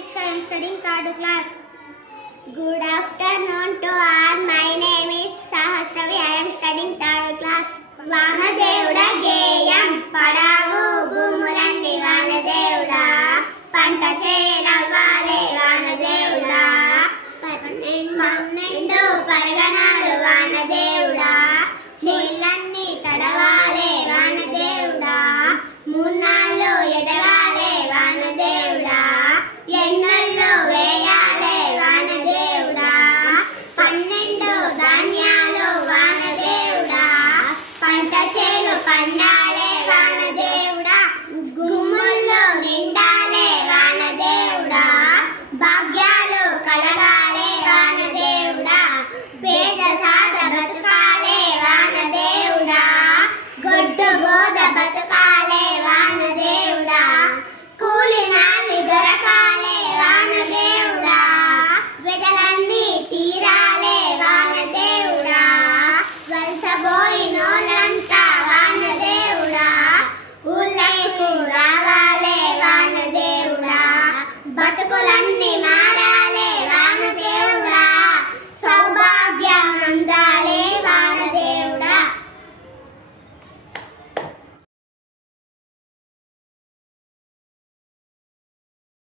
Diksha. I am studying third class. Good afternoon to all. My name is Sahasravi. I am studying third class. వానదేవుడ గేయం పడావు భూములన్నీ వానదేవుడా పంట చేలవ్వాలే వానదేవుడా పన్నెండు పన్నెండు పరగణాలు వానదేవుడా పండాలే వానదేవుడా. గుమ్ముల్లో నిండాలే వానదేవుడా. భాగ్యాలు కలగాలే వానదేవుడా. పేద సాధ బతుకాలే వానదేవుడా. గొడ్డు గోద బతుకాలే వానదేవుడా. కూలి నాలి దొరకాలే వానదేవుడా. వెదలన్నీ తీరాలే వానదేవుడా. వలసబోయి నోలంతా